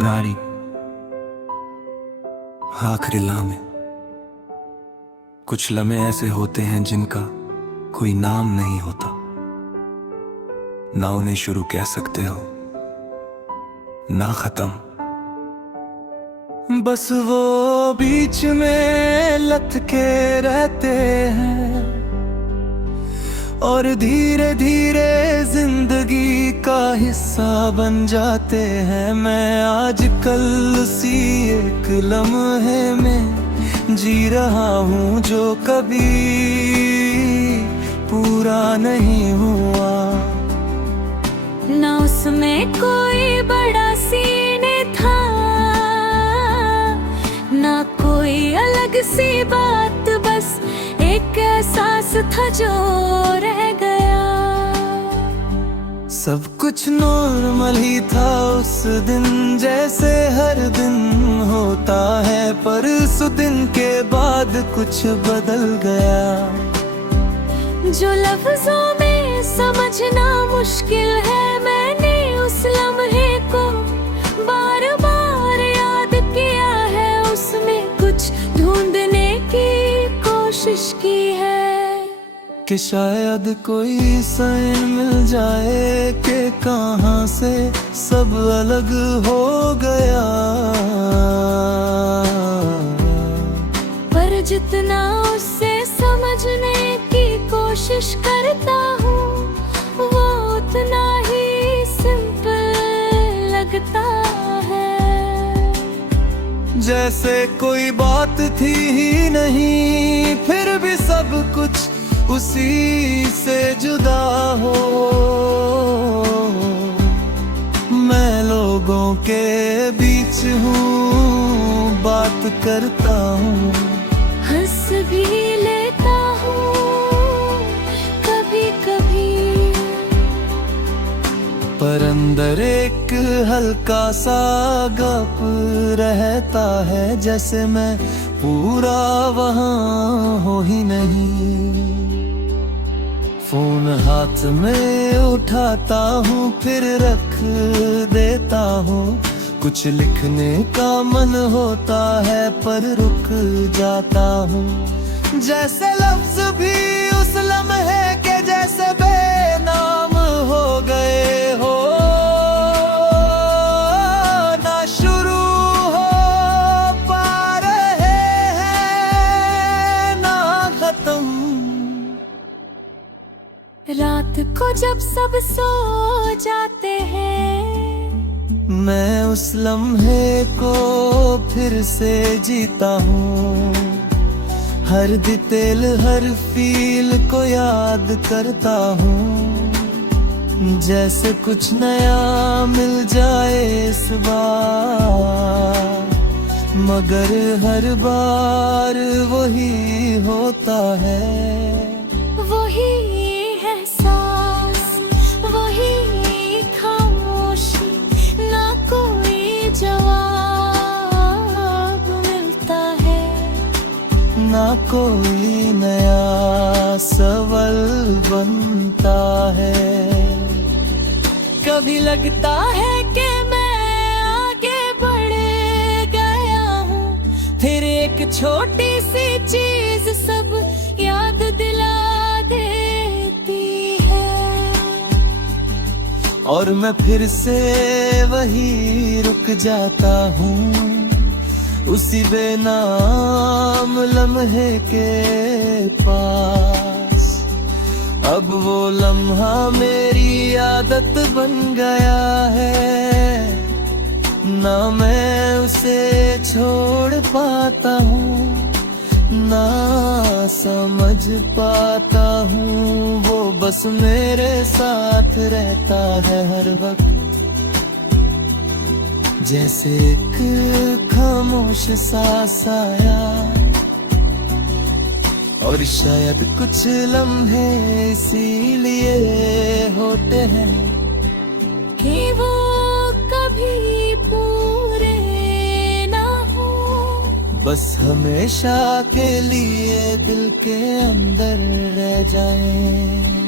नारी आखिरी लम्हे। कुछ लम्हे ऐसे होते हैं जिनका कोई नाम नहीं होता, ना उन्हें शुरू कह सकते हो ना खत्म। बस वो बीच में लटके रहते हैं और धीरे धीरे जिंदगी का हिस्सा बन जाते हैं। मैं आजकल उसी एक लम्हे में जी रहा हूँ जो कभी पूरा नहीं हुआ। ना उसमें कोई बड़ा सीन था, ना कोई अलग सी बात, बस एक एहसास था जो रह गया। सब कुछ नॉर्मल ही था उस दिन, जैसे हर दिन होता है, पर उस दिन के बाद कुछ बदल गया जो लफ्जों में समझना मुश्किल है। मैंने उस लम्हे को बार बार याद किया है, उसमें कुछ ढूंढने की कोशिश की है कि शायद कोई साइन मिल जाए कि कहाँ से सब अलग हो गया। पर जितना उससे समझने की कोशिश करता हूँ, वो उतना ही सिंपल लगता है। जैसे कोई बात थी ही नहीं, फिर भी सब कुछ उसी से जुदा हो। मैं लोगों के बीच हूँ, बात करता हूँ, हंस भी लेता हूँ कभी कभी, पर अंदर एक हल्का सा गप रहता है, जैसे मैं पूरा वहाँ हो ही नहीं। फोन हाथ में उठाता हूँ, फिर रख देता हूँ। कुछ लिखने का मन होता है, पर रुक जाता हूँ। जैसे लफ्ज भी उस लम्हे के जैसे बेनाम हो गए हो, ना शुरू हो पा रहे हैं ना खत्म। रात को जब सब सो जाते हैं, मैं उस लम्हे को फिर से जीता हूँ। हर डिटेल हर फील को याद करता हूँ, जैसे कुछ नया मिल जाए इस बार। मगर हर बार वही होता है, वही एहसास, वही खामोशी, ना कोई जवाब मिलता है, ना कोई नया सवाल बनता है। कभी लगता है कि मैं आगे बढ़ गया हूँ, फिर एक छोटी सी चीज सब याद दिला देती है, और मैं फिर से वही रुक जाता हूँ, उसी बेनाम लम्हे के पास। अब वो लम्हा मेरी आदत बन गया है, ना मैं उसे छोड़ पाता हूँ, ना समझ पाता हूँ। वो बस मेरे साथ रहता है हर वक्त, जैसे एक खामोश सा साया। और शायद कुछ लम्हे इसीलिए होते हैं कि वो कभी पूरे ना हो, बस हमेशा के लिए दिल के अंदर रह जाएं।